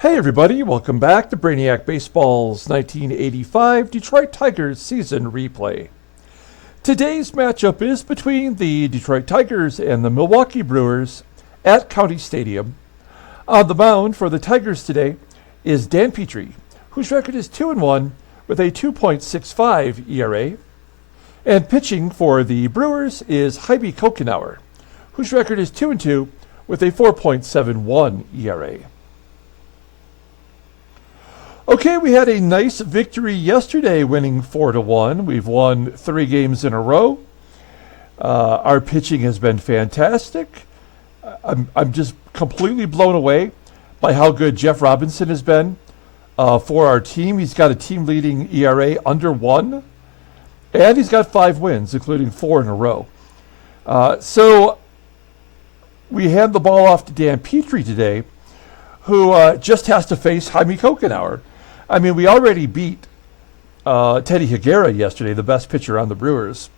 Hey everybody, welcome back to Brainiac Baseball's 1985 Detroit Tigers season replay. Today's matchup is between the Detroit Tigers and the Milwaukee Brewers at County Stadium. On the mound for the Tigers today is Dan Petry, whose record is 2-1 with a 2.65 ERA. And pitching for the Brewers is Jaime Cocanower, whose record is 2-2 with a 4.71 ERA. Okay, we had a nice victory yesterday, winning 4-1. We've won 3 games in a row. Our pitching has been fantastic. I'm just completely blown away by how good Jeff Robinson has been for our team. He's got a team-leading ERA under 1, and he's got 5 wins, including 4 in a row. So we hand the ball off to Dan Petry today, who just has to face Jaime Cocanower. I mean, we already beat Teddy Higuera yesterday, the best pitcher on the Brewers.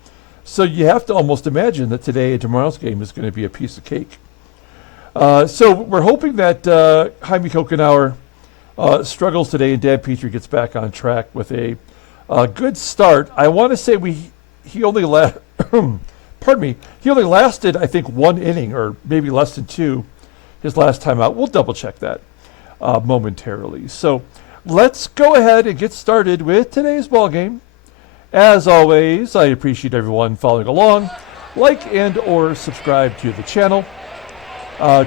So you have to almost imagine that today and tomorrow's game is going to be a piece of cake. So we're hoping that Jaime Cocanower struggles today and Dan Petry gets back on track with a good start. I want to say he only lasted, I think, 1 inning or maybe less than 2 his last time out. We'll double check that momentarily. So let's go ahead and get started with today's ball game. As always, I appreciate everyone following along. Like and or subscribe to the channel.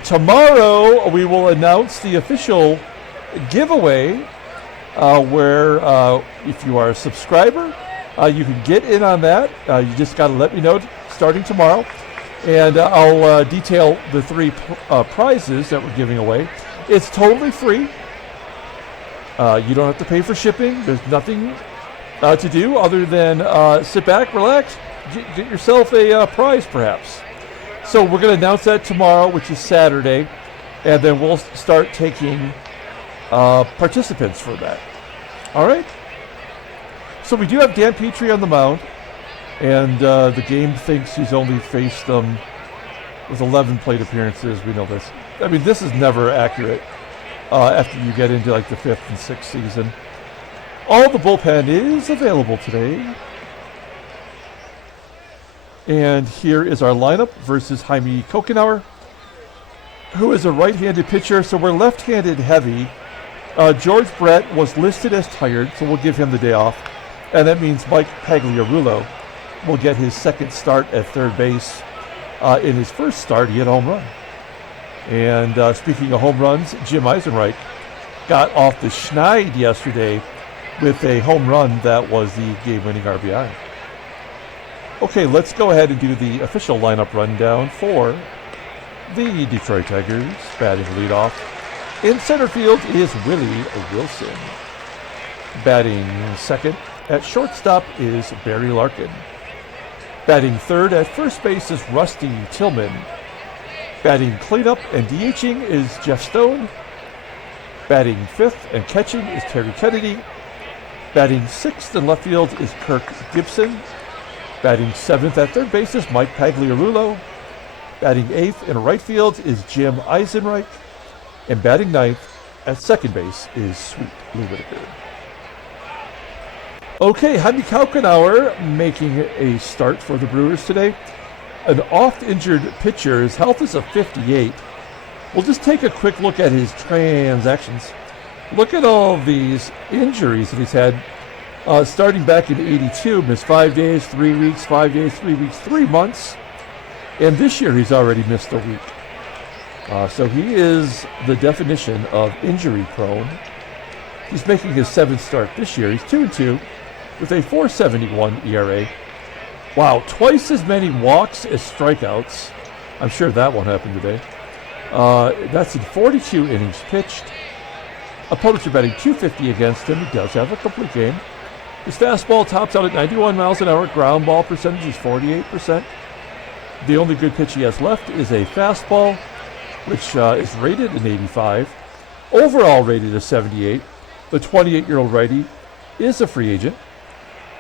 Tomorrow we will announce the official giveaway where if you are a subscriber, you can get in on that. You just got to let me know starting tomorrow. And I'll detail the 3 prizes that we're giving away. It's totally free. You don't have to pay for shipping. There's nothing to do other than sit back, relax, get yourself a prize perhaps. So we're going to announce that tomorrow, which is Saturday, and then we'll start taking participants for that. All right? So we do have Dan Petry on the mound, and the game thinks he's only faced them with 11 plate appearances. We know this. I mean, this is never accurate. After you get into like the 5th and 6th season. All the bullpen is available today. And here is our lineup versus Jaime Cocanower, who is a right-handed pitcher, so we're left-handed heavy. George Brett was listed as tired, so we'll give him the day off. And that means Mike Pagliarulo will get his second start at third base. In his first start, he had a home run. And speaking of home runs, Jim EISENREICH got off the schneid yesterday with a home run that was the game-winning RBI. Okay, let's go ahead and do the official lineup rundown for the Detroit Tigers. Batting leadoff in center field is Willie Wilson. Batting second at shortstop is Barry Larkin. Batting third at first base is Rusty Tillman. Batting cleanup and DHing is Jeff Stone. Batting fifth and catching is Terry Kennedy. Batting sixth in left field is Kirk GIBSON. Batting seventh at third base is Mike Pagliarulo. Batting eighth in right field is Jim EISENREICH. And batting ninth at second base is Sweet Lou Whitaker. Okay, Jaime Cocanower making a start for the Brewers today. An oft-injured pitcher. His health is a 58. We'll just take a quick look at his transactions. Look at all these injuries that he's had. Starting back in 82, missed 5 days, 3 weeks, 5 days, 3 weeks, 3 months. And this year he's already missed a week. So he is the definition of injury prone. He's making his 7th start this year. He's 2-2 with a 4.71 ERA. Wow, twice as many walks as strikeouts. I'm sure that won't happen today. That's in 42 innings pitched. Opponents are batting .250 against him. He does have a complete game. His fastball tops out at 91 miles an hour. Ground ball percentage is 48%. The only good pitch he has left is a fastball, which is rated an 85. Overall rated a 78. The 28-year-old righty is a free agent.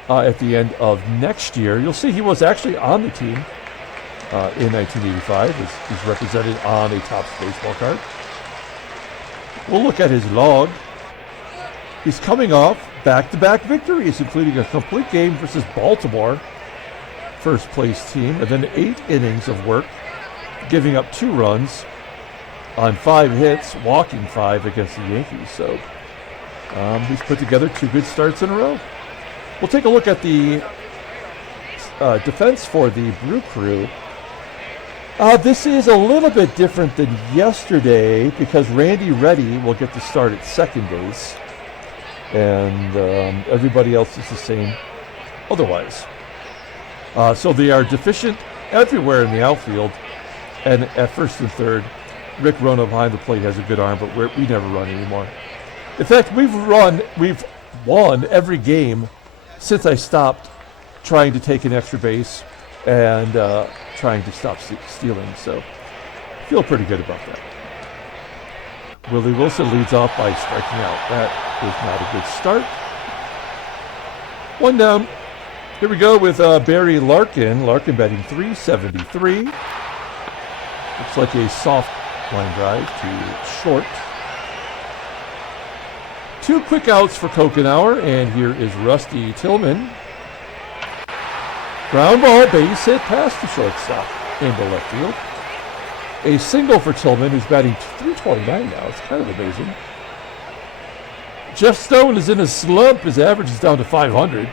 At the end of next year. You'll see he was actually on the team in 1985. He's represented on a Topps baseball card. We'll look at his log. He's coming off back-to-back victories, including a complete game versus Baltimore, first place team, and then 8 innings of work, giving up 2 runs on 5 hits, walking 5 against the Yankees. So he's put together 2 good starts in a row. We'll take a look at the defense for the Brew Crew. This is a little bit different than yesterday because Randy Reddy will get the start at second base, and everybody else is the same otherwise. So they are deficient everywhere in the outfield, and at first and third, Rick Rona behind the plate has a good arm, but we never run anymore. In fact, we've won every game since I stopped trying to take an extra base and trying to stop stealing, so feel pretty good about that. Willie Wilson leads off by striking out. That is not a good start. 1 down. Here we go with Barry Larkin. Larkin batting .373. Looks like a soft line drive to short. 2 quick outs for Cocanower, and here is Rusty Tillman. Ground ball, base hit past the shortstop into left field. A single for Tillman, who's batting .329 now. It's kind of amazing. Jeff Stone is in a slump. His average is down to .500.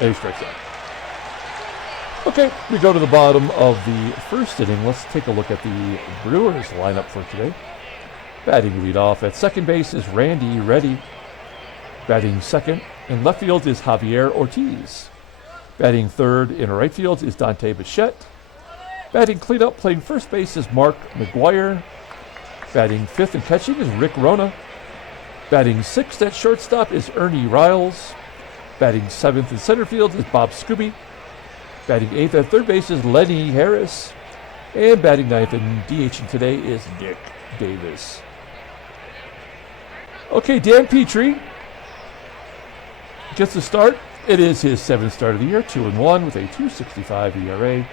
And he strikes out. Okay, we go to the bottom of the first inning. Let's take a look at the Brewers lineup for today. Batting leadoff at second base is Randy Reddy. Batting second in left field is Javier Ortiz. Batting third in right field is Dante BICHETTE. Batting cleanup playing first base is Mark McGWIRE. Batting fifth and catching is Rick Rona. Batting sixth at shortstop is Ernie RILES. Batting seventh in center field is Bob SKUBE. Batting eighth at third base is Lenny Harris. And batting ninth and DHing today is Nick Davis. Okay, Dan Petry gets the start. It is his 7th start of the year, 2-1 with a .265 ERA.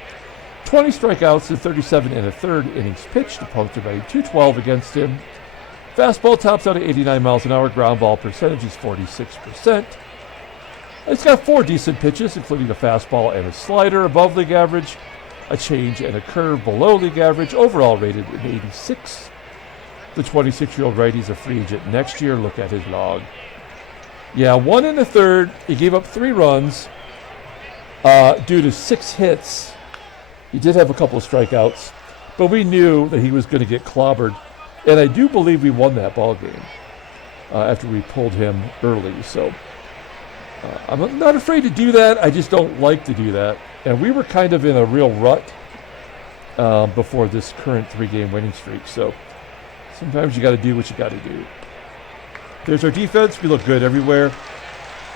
20 strikeouts in 37 and a third innings pitched. Opponents are batting .212 against him. Fastball tops out at 89 miles an hour. Ground ball percentage is 46%. He's got 4 decent pitches, including a fastball and a slider above league average, a change and a curve below league average. Overall rated at 86. The 26-year-old righty is a free agent next year. Look at his log. Yeah, 1 and a third. He gave up 3 runs due to 6 hits. He did have a couple of strikeouts, but we knew that he was going to get clobbered. And I do believe we won that ball game after we pulled him early. So I'm not afraid to do that. I just don't like to do that. And we were kind of in a real rut before this current 3-game winning streak. So sometimes you got to do what you got to do. There's our defense. We look good everywhere.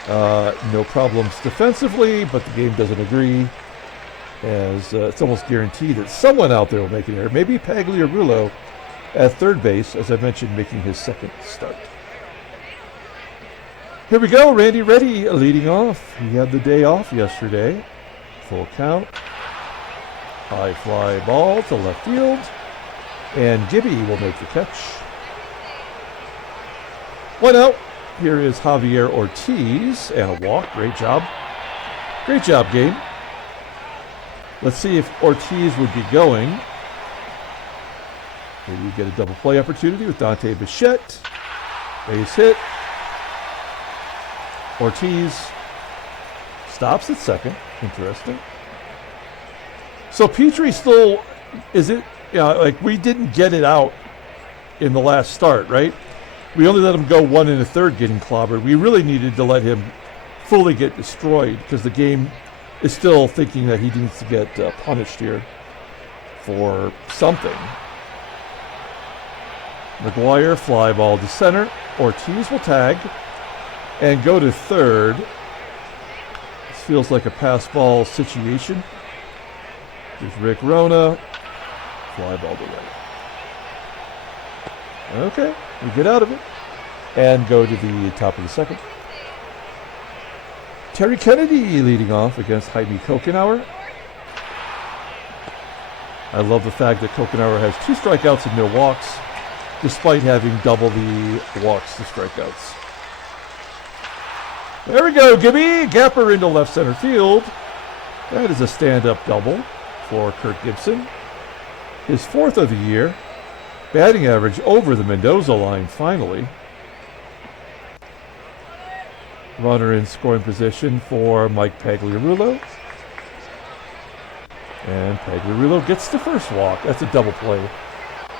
No problems defensively, but the game doesn't agree. As it's almost guaranteed that someone out there will make an error. Maybe Pagliarulo at third base, as I mentioned, making his 2nd start. Here we go. Randy Reddy leading off. He had the day off yesterday. Full count. High fly ball to left field. And Gibby will make the catch. 1 out. Here is Javier Ortiz and a walk. Great job. Great job, game. Let's see if Ortiz would be going. Maybe we get a double play opportunity with Dante BICHETTE. Base hit. Ortiz stops at second. Interesting. So Petry still, is it, like we didn't get it out in the last start, right? We only let him go 1 and a third getting clobbered. We really needed to let him fully get destroyed because the game is still thinking that he needs to get punished here for something. McGWIRE fly ball to center. Ortiz will tag and go to third. This feels like a pass ball situation. There's Rick Rona. Fly ball to right. Okay, we get out of it and go to the top of the 2nd. Terry Kennedy leading off against Jaime Cocanower. I love the fact that Cocanower has 2 strikeouts and no walks. despite having double the walks to strikeouts. There we go, Gibby. Gapper into left center field. That is a stand-up double for Kirk Gibson. His 4th of the year. Batting average over the Mendoza line finally. Runner in scoring position for Mike Pagliarulo. And Pagliarulo gets the first walk. That's a double play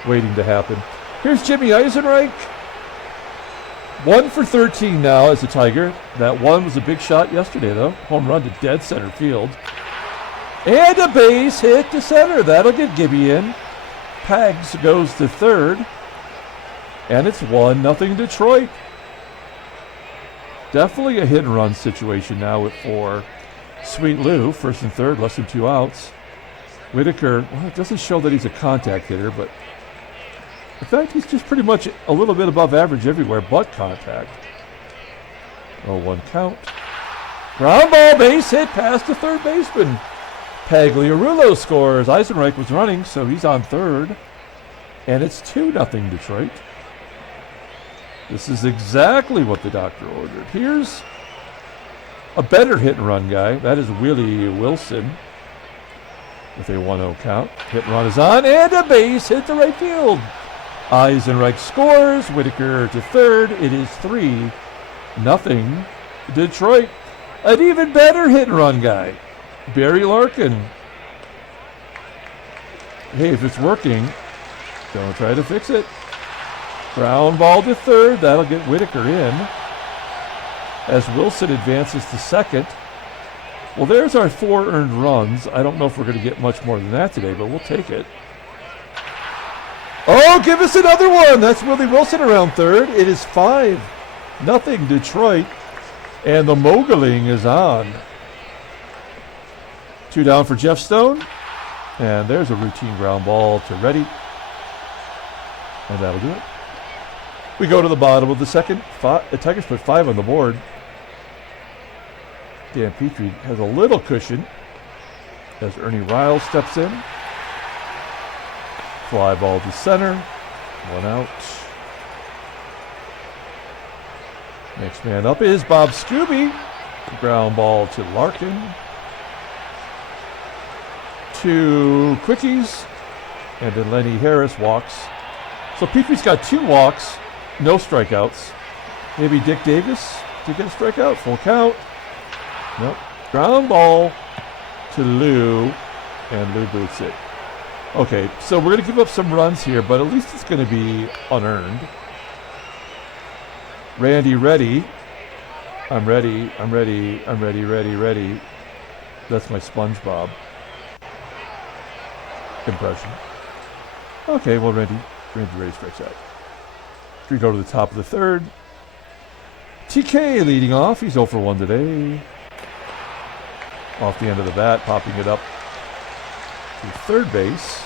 waiting to happen. Here's Jimmy Eisenreich. 1 for 13 now as a Tiger. That one was a big shot yesterday, though. Home run to dead center field. And a base hit to center. That'll get Gibby in. Pags goes to third. And it's 1-0 Detroit. Definitely a hit and run situation now for Sweet Lou. First and third, less than 2 outs. Whitaker, well, it doesn't show that he's a contact hitter, but in fact, he's just pretty much a little bit above average everywhere but contact. 0-1 count. Ground ball, base hit past the third baseman. Pagliarulo scores. Eisenreich was running, so he's on third. And it's 2-0 Detroit. This is exactly what the doctor ordered. Here's a better hit and run guy. That is Willie Wilson with a 1-0 count. Hit and run is on, and a base hit to right field. Eisenreich scores. Whitaker to third. It is 3-0 Detroit. An even better hit and run guy, Barry Larkin. Hey, if it's working, don't try to fix it. Ground ball to third. That'll get Whitaker in as Wilson advances to second. Well, there's our 4 earned runs. I don't know if we're going to get much more than that today, but we'll take it. Oh, give us another one. That's Willie Wilson around third. It is 5-0 Detroit, and the moguling is on. 2 down for Jeff Stone, and there's a routine ground ball to Reddy, and that'll do it. We go to the bottom of the second. The Tigers put 5 on the board. Dan Petry has a little cushion as Ernie Riles steps in. Fly ball to center. 1 out. Next man up is Bob SKUBE. Ground ball to Larkin. 2 quickies. And then Lenny Harris walks. So Petry's got 2 walks, no strikeouts. Maybe Dick Davis to get a strikeout. Full count. Nope. Ground ball to Lou, and Lou boots it. Okay, so we're going to give up some runs here, but at least it's going to be unearned. Randy ready. I'm ready. I'm ready. I'm ready, ready, ready. That's my SpongeBob impression. Okay, well, Randy ready strikes out. We go to the top of the third. TK leading off. He's 0 for 1 today. Off the end of the bat, popping it up to third base.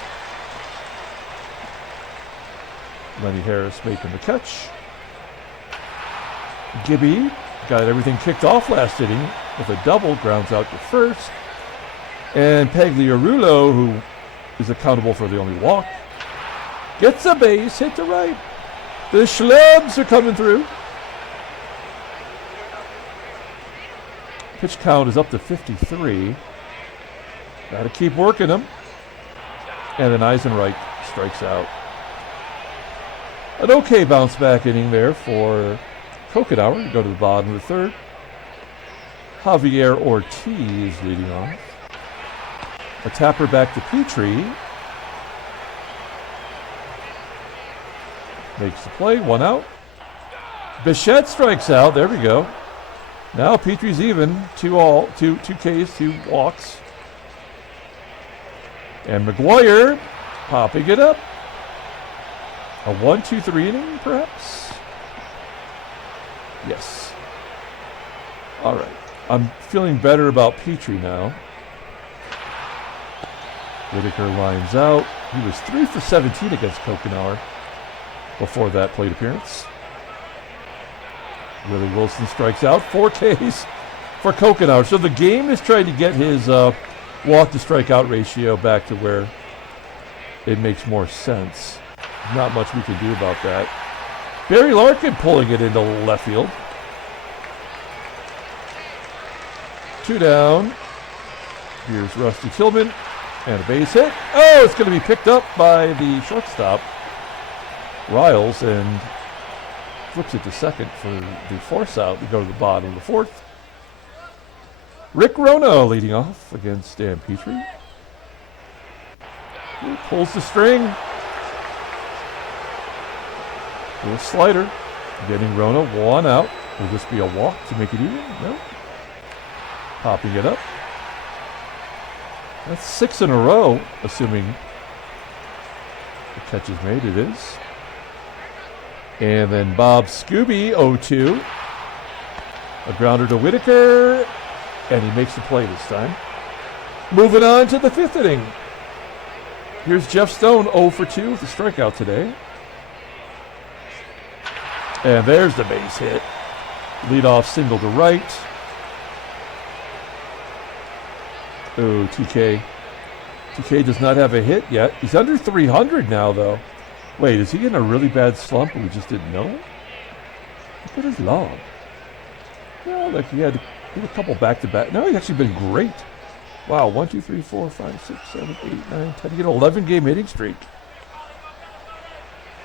Lenny Harris making the catch. Gibby got everything kicked off last inning with a double, grounds out to first. And Pagliarulo, who is accountable for the only walk, gets a base hit to right. The schlubs are coming through. Pitch count is up to 53. Got to keep working them. And then Eisenreich strikes out. An okay bounce back inning there for Cocanower. We go to the bottom of the third. Javier Ortiz leading off. A tapper back to Petry. Makes the play, 1 out. Bichette strikes out. There we go. Now Petry's even, 2 Ks, 2 walks. And McGWIRE popping it up. A 1-2-3 inning, perhaps? Yes. All right. I'm feeling better about Petry now. Whitaker lines out. He was 3 for 17 against Cocanower before that plate appearance. Willie Wilson strikes out. 4 Ks for Cocanower. So the game is trying to get his walk to strikeout ratio back to where it makes more sense. Not much we can do about that. Barry Larkin pulling it into left field. 2 down. Here's Rusty Tillman. And a base hit. Oh, it's going to be picked up by the shortstop, Riles, and flips it to second for the force out. We go to the bottom of the 4th. Rick RONA leading off against Dan Petry. He pulls the string. Little slider. Getting RONA 1 out. Will this be a walk to make it even? No. Popping it up. That's 6 in a row, assuming the catch is made. It is. And then Bob SKUBE, 0-2. A grounder to Whitaker. And he makes the play this time. Moving on to the 5th inning. Here's Jeff Stone, 0-for-2 with a strikeout today. And there's the base hit. Leadoff single to right. Oh, TK. TK does not have a hit yet. He's under 300 now, though. Wait, is he in a really bad slump and we just didn't know? Look at his log. Well, like he had a couple back-to-back. No, he's actually been great. Wow, 1, 2, 3, 4, 5, 6, 7, 8, 9, 10. He had an 11-game hitting streak.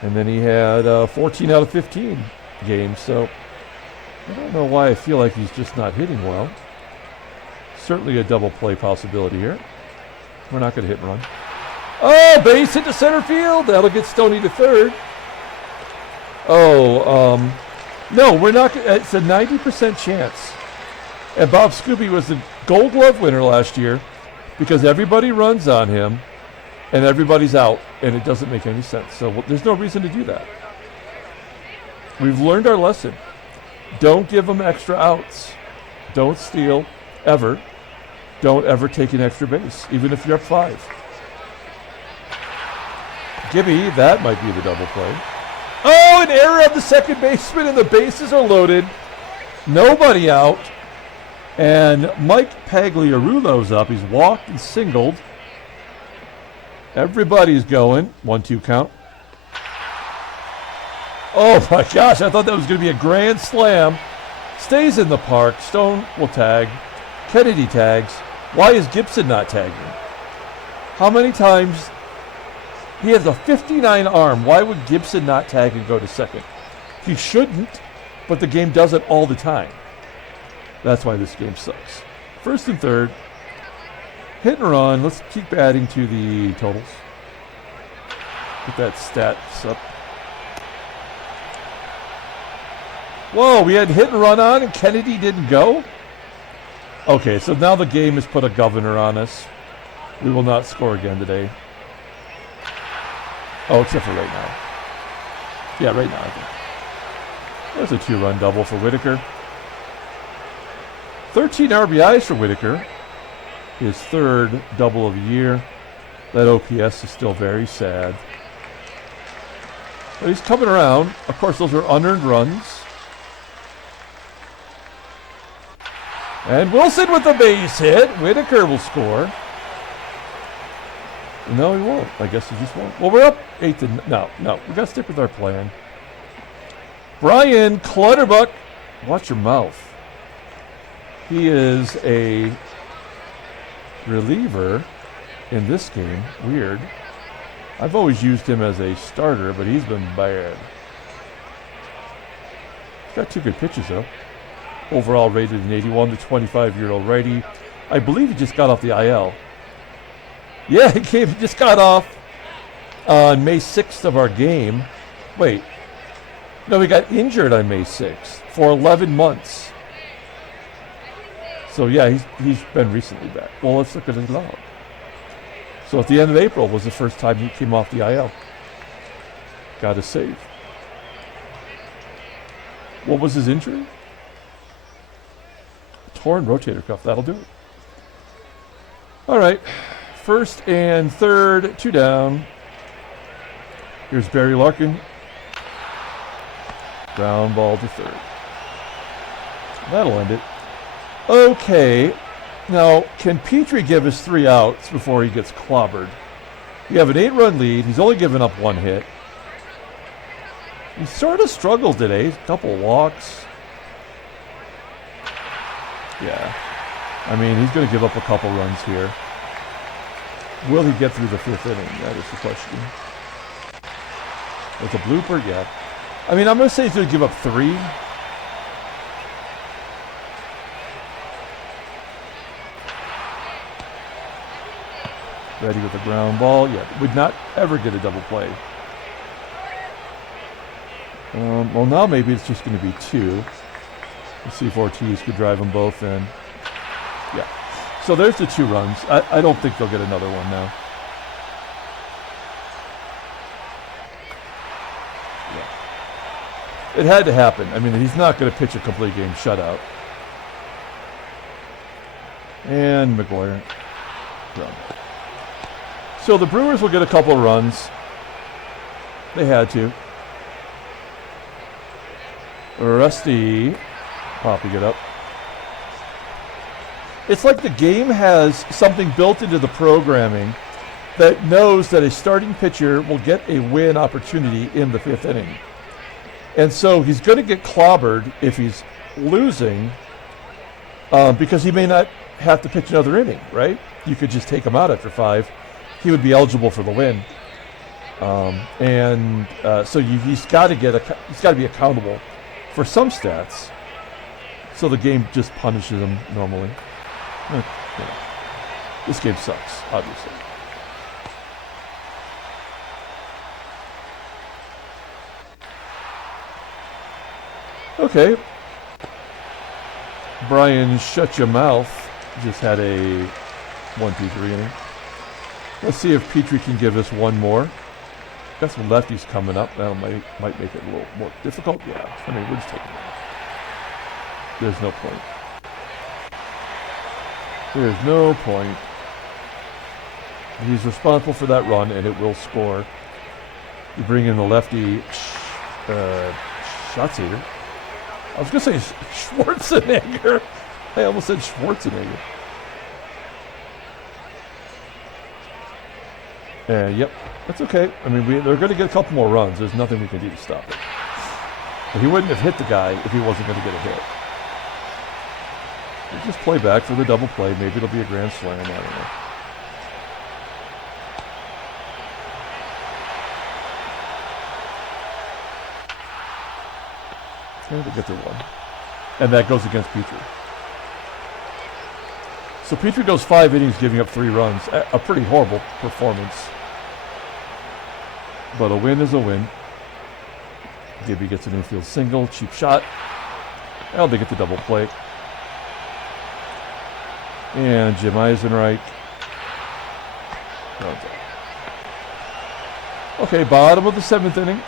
And then he had 14 out of 15 games, so I don't know why I feel like he's just not hitting well. Certainly a double play possibility here. We're not going to hit and run. Oh, base hit to center field. That'll get Stoney to third. Oh, no, we're not. It's a 90% chance. And Bob SKUBE was the Gold Glove winner last year because everybody runs on him and everybody's out, and it doesn't make any sense. So there's no reason to do that. We've learned our lesson. Don't give them extra outs. Don't steal, ever. Don't ever take an extra base, even if you're up 5. Gibby, that might be the double play. Oh, an error of the second baseman, and the bases are loaded. Nobody out. And Mike Pagliarulo's up. He's walked and singled. Everybody's going. 1-2 count. Oh my gosh, I thought that was going to be a grand slam. Stays in the park. Stone will tag. Kennedy tags. Why is Gibson not tagging? How many times? He has a 59 arm. Why would Gibson not tag and go to second? He shouldn't, but the game does it all the time. That's why this game sucks. 1st and 3rd. Hit and run. Let's keep adding to the totals. Get that stats up. Whoa, we had hit and run on and Kennedy didn't go? Okay, so now the game has put a governor on us. We will not score again today. Oh, except for right now. Yeah, right now, I think. There's a 2-run double for Whitaker. 13 RBIs for Whitaker. His 3rd double of the year. That OPS is still very sad. But he's coming around. Of course, those are unearned runs. And Wilson with the base hit. Whitaker will score. No, he won't. I guess he just won't. Well, we're up 8 to... No. We got to stick with our plan. Brian Clutterbuck. Watch your mouth. He is a reliever in this game. Weird. I've always used him as a starter, but he's been bad. He's got 2 good pitches, though. Overall rated an 81 to 25-year-old righty. I believe he just got off the IL. Yeah, he just got off on May 6th of our game. Wait. No, he got injured on May 6th for 11 months. So, yeah, he's been recently back. Well, let's look at his log. So, at the end of April was the first time he came off the IL. Got a save. What was his injury? Torn rotator cuff. That'll do it. All right. 1st and 3rd, 2 down. Here's Barry Larkin. Ground ball to 3rd. That'll end it. Okay. Now, can Petry give us 3 outs before he gets clobbered? We have an 8-run lead. He's only given up 1 hit. He sort of struggled today. A couple walks. Yeah. I mean, he's going to give up a couple runs here. Will he get through the 5th inning? That is the question. With a blooper? Yeah. I mean, I'm going to say he's going to give up 3. Ready with a ground ball. Yeah, would not ever get a double play. Well, now maybe it's just going to be 2. Let's see if Ortiz could drive them both in. Yeah. So there's the 2 runs. I don't think they'll get another one now. Yeah. It had to happen. I mean, he's not going to pitch a complete game shutout. And McGWIRE. Run. So the Brewers will get a couple runs. They had to. Rusty popping it up. It's like the game has something built into the programming that knows that a starting pitcher will get a win opportunity in the 5th inning. And so he's going to get clobbered if he's losing because he may not have to pitch another inning, right? You could just take him out after 5. He would be eligible for the win. So he's got to be accountable for some stats. So the game just punishes him normally. This game sucks, obviously. Okay. Brian, shut your mouth. Just had a 1-2-3 inning. Let's see if Petry can give us one more. Got some lefties coming up. That might make it a little more difficult. Yeah, I mean, we're just taking it. There's no point. There's no point. He's responsible for that run, and it will score. You bring in the lefty, Schatzeder. I was going to say Schwarzenegger. I almost said Schwarzenegger. Yep, that's okay. I mean, they're going to get a couple more runs. There's nothing we can do to stop it. But he wouldn't have hit the guy if he wasn't going to get a hit. We'll just play back for the double play. Maybe it'll be a grand slam. I don't know. And they get their one. And that goes against Petry. So Petry goes 5 innings giving up 3 runs. A pretty horrible performance. But a win is a win. Gibby gets an infield single. Cheap shot. Well, they get the double play. And Jim EISENREICH. Okay, bottom of the 7th inning.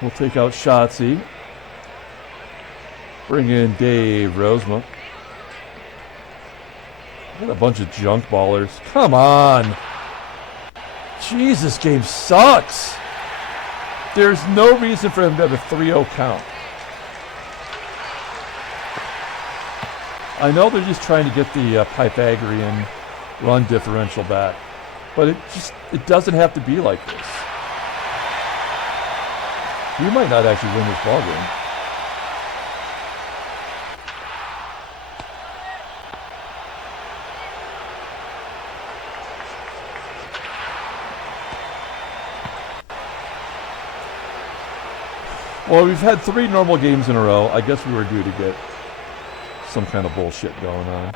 We'll take out Schatzy. Bring in Dave Rozema. What a bunch of junk ballers. Come on. Jeez, this game sucks. There's no reason for him to have a 3-0 count. I know they're just trying to get the Pythagorean run differential back, but it doesn't have to be like this. You might not actually win this ballgame. Well, we've had 3 normal games in a row. I guess we were due to get some kind of bullshit going on.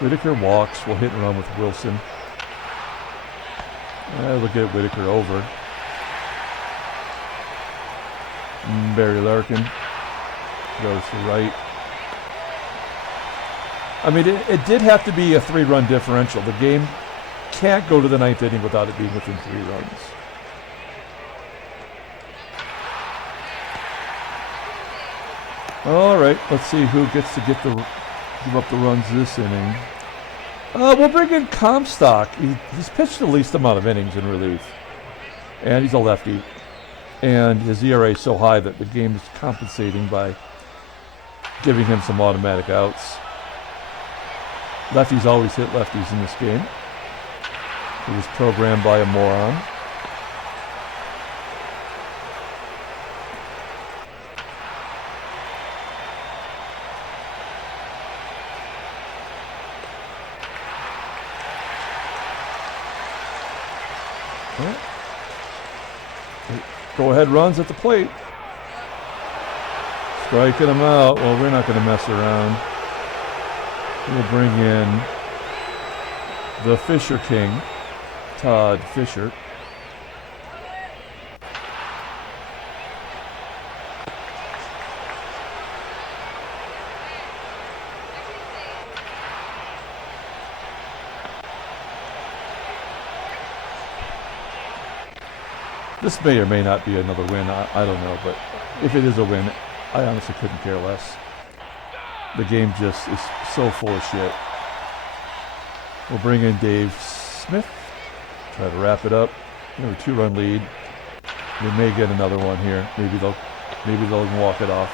Whitaker walks. We'll hit and run with Wilson. Look at Whitaker over. Barry Larkin goes to right. I mean, it did have to be a 3-run differential. The game can't go to the 9th inning without it being within 3 runs. All right, let's see who gets to give up the runs this inning. We'll bring in Comstock. He's pitched the least amount of innings in relief, and he's a lefty. And his ERA is so high that the game is compensating by giving him some automatic outs. Lefties always hit lefties in this game. It was programmed by a moron. Go ahead runs at the plate. Striking them out. Well, we're not going to mess around. We'll bring in the Fisher King, Todd Fisher. This may or may not be another win. I don't know, but if it is a win, I honestly couldn't care less. The game just is so full of shit. We'll bring in Dave Smith. Try to wrap it up. We have a 2-run lead. They may get another one here. Maybe they'll walk it off.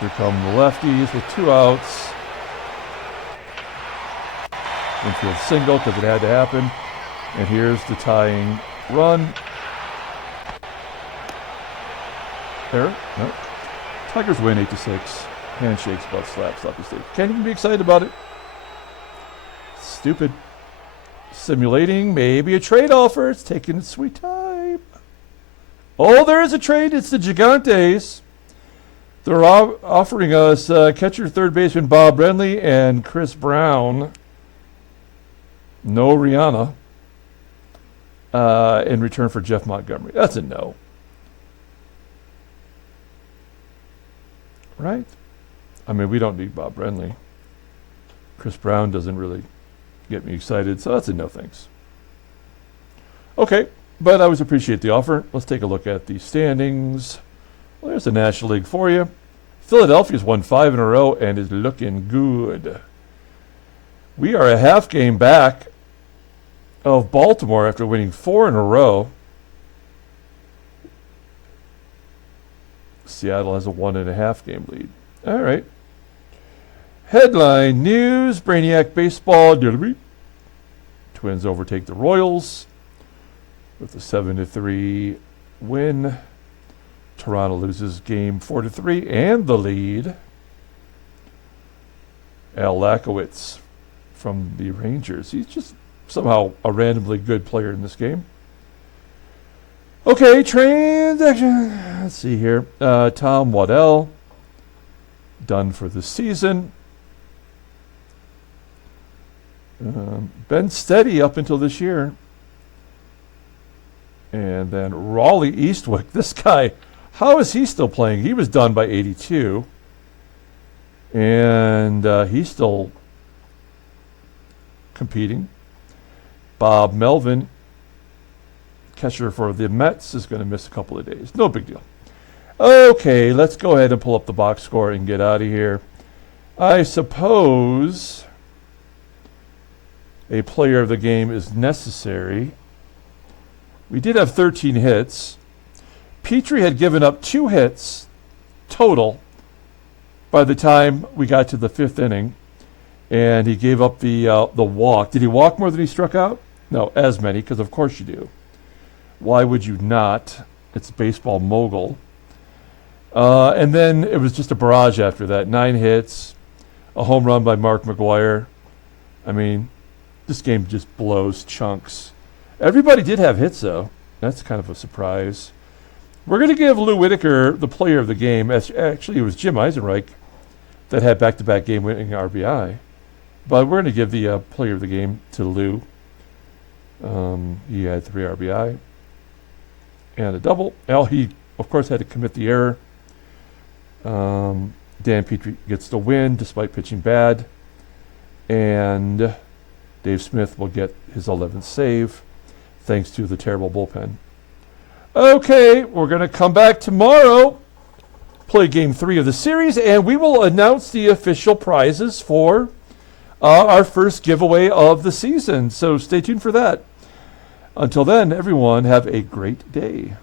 Here come the lefties with 2 outs. Infield single because it had to happen. And here's the tying run. There. No. Tigers win 8-6. Handshakes, butt slaps, sloppy steak. Can't even be excited about it. Stupid. Simulating maybe a trade offer. It's taking its sweet time. Oh, there is a trade. It's the Gigantes. They're offering us catcher, third baseman Bob Brenly and Chris Brown. No Rihanna. In return for Jeff Montgomery. That's a no. Right? I mean, we don't need Bob Brenly. Chris Brown doesn't really get me excited, so that's a no thanks. Okay, but I always appreciate the offer. Let's take a look at the standings. Well, there's the National League for you. Philadelphia's won 5 in a row and is looking good. We are a half game back of Baltimore after winning 4 in a row. Seattle has a 1.5 game lead. All right. Headline news: Brainiac baseball. Twins overtake the Royals with a 7-3 win. Toronto loses game 4-3 and the lead. Al Lakowitz from the Rangers. He's just somehow a randomly good player in this game. Okay, transaction. Let's see here. Tom Waddell, done for the season. Been steady up until this year. And then Raleigh Eastwick. This guy, how is he still playing? He was done by 82. And he's still competing. Bob Melvin, catcher for the Mets, is going to miss a couple of days. No big deal. Okay, let's go ahead and pull up the box score and get out of here. I suppose a player of the game is necessary. We did have 13 hits. Petry had given up 2 hits total by the time we got to the 5th inning, and he gave up the walk. Did he walk more than he struck out? No, as many, because of course you do. Why would you not? It's baseball mogul. And then it was just a barrage after that. 9 hits, a home run by Mark McGWIRE. I mean, this game just blows chunks. Everybody did have hits, though. That's kind of a surprise. We're going to give Lou Whitaker the player of the game. Actually, it was Jim Eisenreich that had back-to-back game-winning RBI. But we're going to give the player of the game to Lou. He had 3 RBI and a double. Well, he, of course, had to commit the error. Dan Petry gets the win despite pitching bad. And Dave Smith will get his 11th save thanks to the terrible bullpen. Okay, we're going to come back tomorrow, play game 3 of the series, and we will announce the official prizes for our first giveaway of the season. So stay tuned for that. Until then, everyone, have a great day.